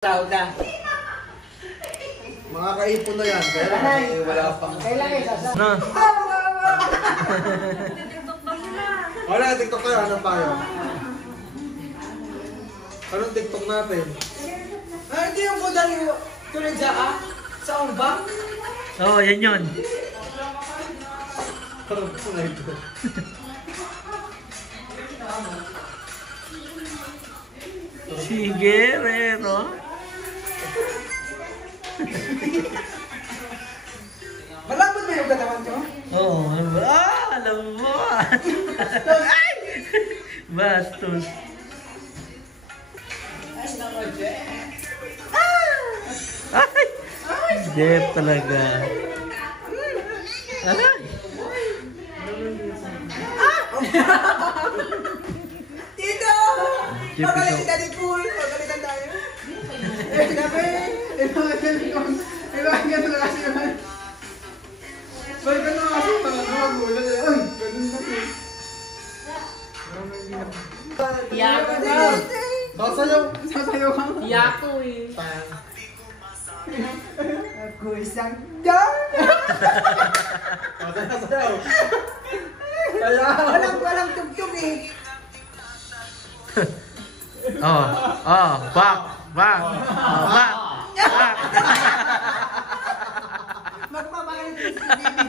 Sauna. Mga kaipon na yan, kaya wala pang... Kailangan isa. No. Wala, TikTok tayo. Anong payo? Anong TikTok natin? Hindi yung budang tulad sa umbang. Oo, yan yun. Parang sunay ko. Sige, Rero. Malambot ba yung katawan ko? Oo, alam mo. Ay! Bastos. Ay! Jeff talaga. Ay! Tito! Magalit si Daddy Pool! Magalitan tayo. Sinabi! Iba ganun na kasi yun. Balik ka na kasi magulat. Ay! Ganun na po. Yako na. Sasayaw! Sasayaw ka. Yako eh. Ako isang dam! Sasayaw! Walang tugtog eh. Oh, back. Back. Magpapakalit si Bibi.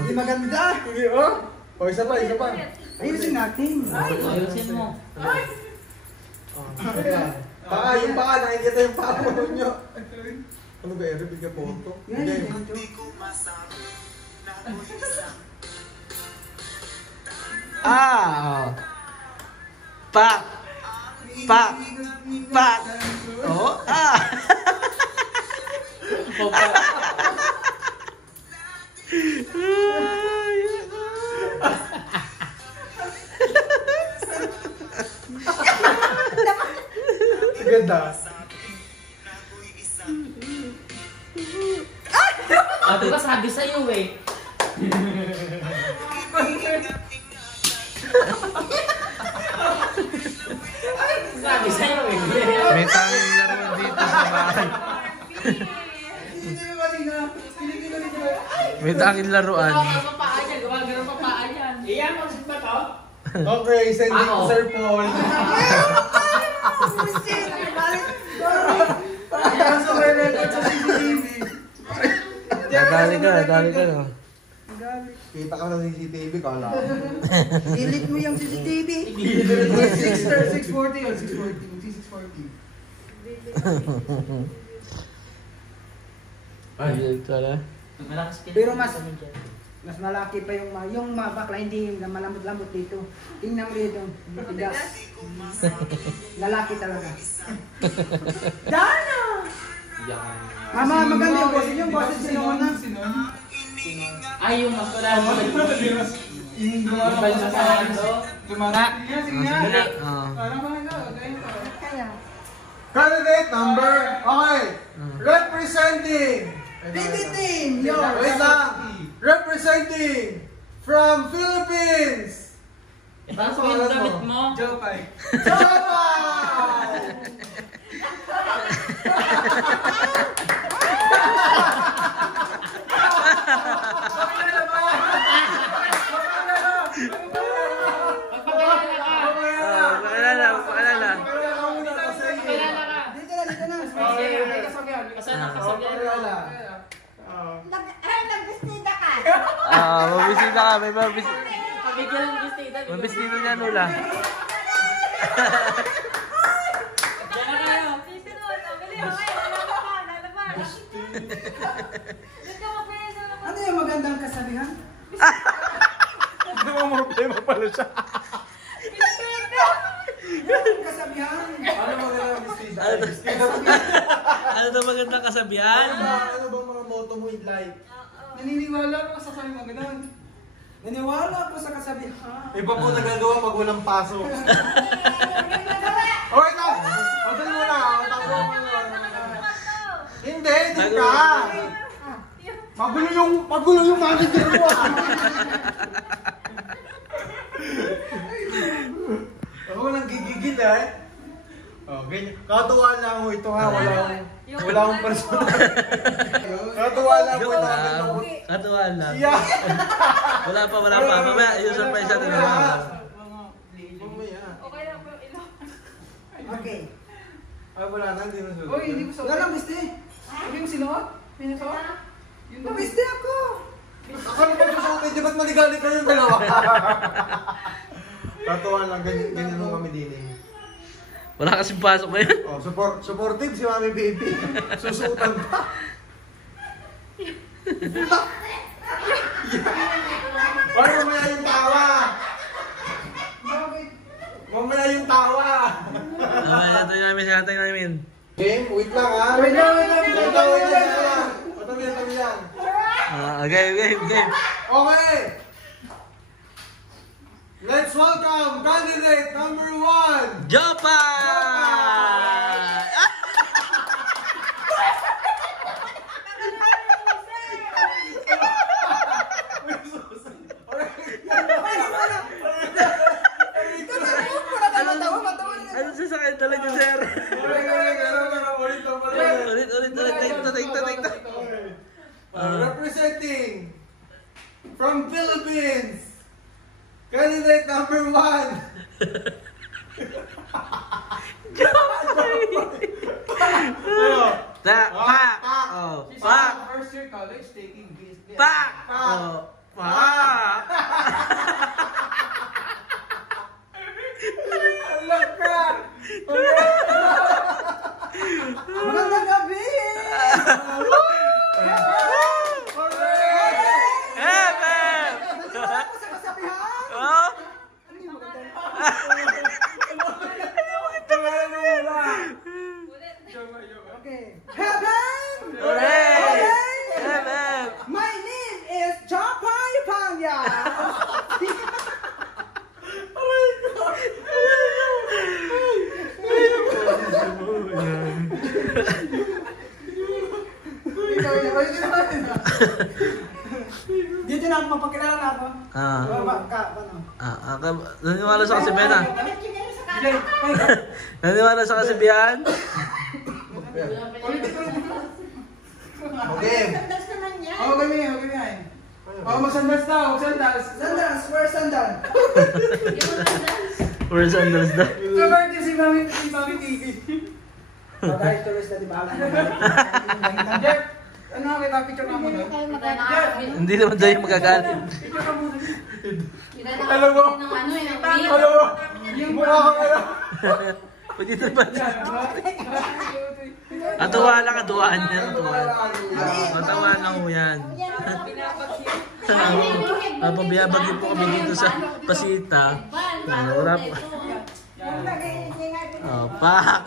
Hindi maganda. Sige, oh! O, isa pa. Ayusin natin. Ayusin mo. Paa, yung paa, nakikita yung paa mo nyo. Ano ba, Eric? Bigyan photo? Yan, Hindi. ganito. Pak. Oh, Ganda. Diba sabi sa'yo eh. Sabi sa'yo eh. may tanging laro dito sa bahay. May tanging laruan. Gumagano pa paa yan. Gumagano pa paa yan. Iyan, masin ba to? Okay, sending to Sir Paul. Kaso may record sa CCTV. Dali ka no. Kita ka ng CCTV, kala ko. Delete mo yung CCTV. 640 yun, 640. Ay, tara. Malakas ka. Pero mas malaki pa yung mga bakla, hindi yung malambot-lambot dito. Tingnan mo dito, tigas. Lalaki talaga. Dana! Mama, maganda yung boses. Yung boses sinuna. Ay, yung maskulado. Yung maskulado. Dali. Kaya. Candidate number, okay. Representing. Bibitin! Yo! Wait lang. Representing from Philippines. Tapos mo yung damit mo. Jopay. Japan! Paalala. Dito na. Kasana. Nagbistida ka. Mabisita ka. May mabisita. Pabigyan ng bisita. Mabisita niya nula. Diyan na kayo. Ano yung magandang kasabihan? Hindi mo problema pala siya. Yung kasabihan. Ano magandang bestida? Ano daw magandang kasabihan? Ano bang mga motto mo in life? Naniniwala ako sa sabi mo ganun. Naniwala ako sa kasabihan. Iba po nagagawa pag walang pasok. Oh, wait lang! O, dali mo na. Tago mo na. Hindi ka. Magulo yung manager mo. Ako nang gigigil eh. Oh, ganyan. Katuwaan lang mo ito ha. Wala akong personal. Katuwaan lang mo ito. Katuwaan lang. Yeah. Wala pa. Mamaya, yung surprise natin naman. Mamaya. Okay lang po, ilaw. Okay. Ay, wala na. Hindi na susunod. Uy, hindi ko Wala lang, biste. Hindi mo sinuot? Pinasuot? Yun daw. Biste ako. Ako na pagsusutin. Di ba't maligali kayong dalawa? Katuwaan lang. Ganyan mo kami din eh. Wala kasing pasok ngayon. Oh, supportive si Mami Baby. Susutan pa. Paano mamaya yung tawa? Mamaya yung tawa. Ito namin. Game, wait lang ha. Wait lang. Patabi yan. Game. Okay. Let's welcome candidate number 1. Jopa! Ano sasakit talaga, sir? Ulit. Representing from Philippines, candidate number 1. Pak! Oh, She's pak! in first year college taking business. Pak! Oh, pak! Magandang gabi. Heaven! Nandito ako sa kasabihan. Oh? Okay. Heaven! Hooray! Heaven! My name is Japay Pangya. Dito na ako mapakilala na ako. Ah. Ano? Naniwala sa kasibihan ah. Naniwala sa kasibihan? Okay. Oh, kami. Oh, magsandas daw, magsandas. Sandals, where sandal? Where's Anders daw? Ito birthday si Mami TV. Dahil tuloy sa di ba alam Jeff, ano kita picture ka muna? Hindi naman daw yung magagalit. Picture ka muna. Alam mo? Mukha ka kaya. Pwede na ba? Atuwa lang, atuwaan yan. Atuwaan lang ho yan. Pabiyabagin po kami dito sa Pasita. Wala po. Oh, pak!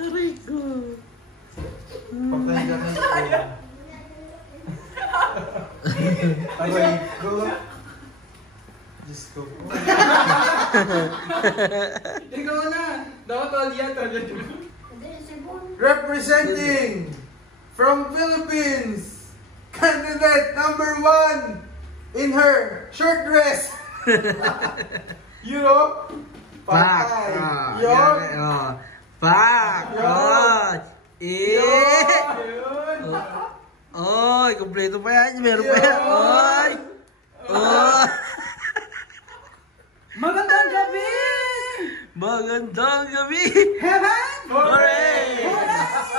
Aray ko. Patay lang ito. Aray ko. Diyos ko. Ikaw na. Dapat tolya. Representing from Philippines, candidate number 1 in her short dress. You know? Pak! Patay. Oh, Yun. oh. Pak! Oh! Oy, kompleto pa yan. Meron pa yan. Oy! Oh! Magandang gabi! Magandang gabi! Heaven! Hooray!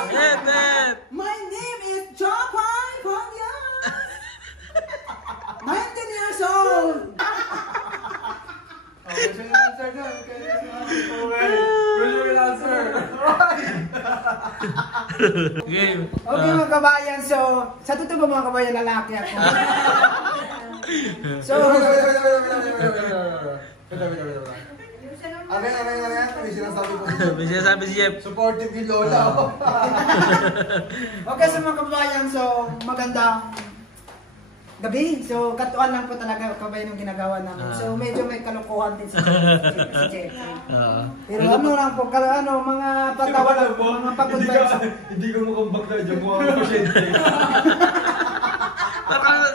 Heaven! My name is Japay Pangya. 19 years old. Game. Okay mga kabayan, so sa totoo ba mga kabayan lalaki ako? So, Ano yan? May sinasabi ko. May sinasabi si Jeff. Supportive ni Lola. okay sa mga kabayan, so magandang gabi. So, katuan lang po talaga kabay ng ginagawa namin. So, medyo may kalukuhan din si Jeffrey. Pero ano lang po, mga patawa lang po, mga pagod Hindi ka mukhang bakla dyan, mukhang pasyente.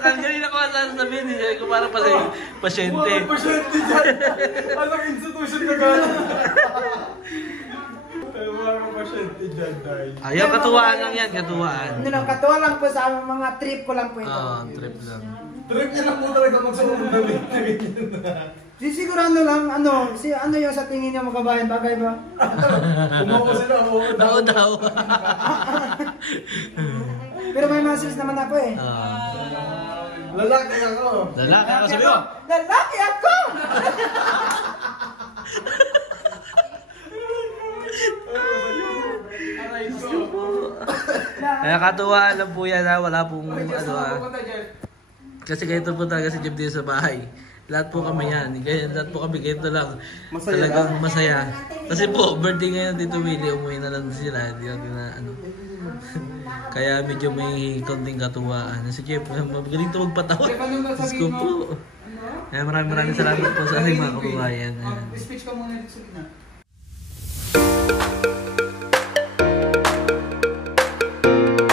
Kanina ko sasabihin niya, kung parang pasyente. Mukhang pasyente dyan. Anong institution na gano'n? Mukhang pasyente dyan, tayo. Ayaw, katuwaan lang yan, katuwaan. Ano lang, katuwa lang po sa mga trip ko lang po ito. Trip lang. Trip niya lang po talaga magsuot ng damit. Sigurado lang, ano yung sa tingin niyo mga kabayan, bagay ba? Umuko sila, umuko Daw. Pero may message naman ako eh. Lalaki ako. Lalaki ako, sabi mo. Lalaki ako! Kaya katuwaan lang po yan ha, wala pong Kasi ganito po talaga si Jeff dito sa bahay. Lahat po kami yan, lahat po kami ganito lang. Talagang masaya. Kasi po, birthday ngayon dito Willie, umuwi na lang sila. Hindi natin na Kaya medyo may konting katuwaan. Si Jeff, magaling ito magpatawa. Diyos ko po. Kaya maraming salamat po sa ating mga kababayan. Speech ka muna dito sa gitna. Thank you.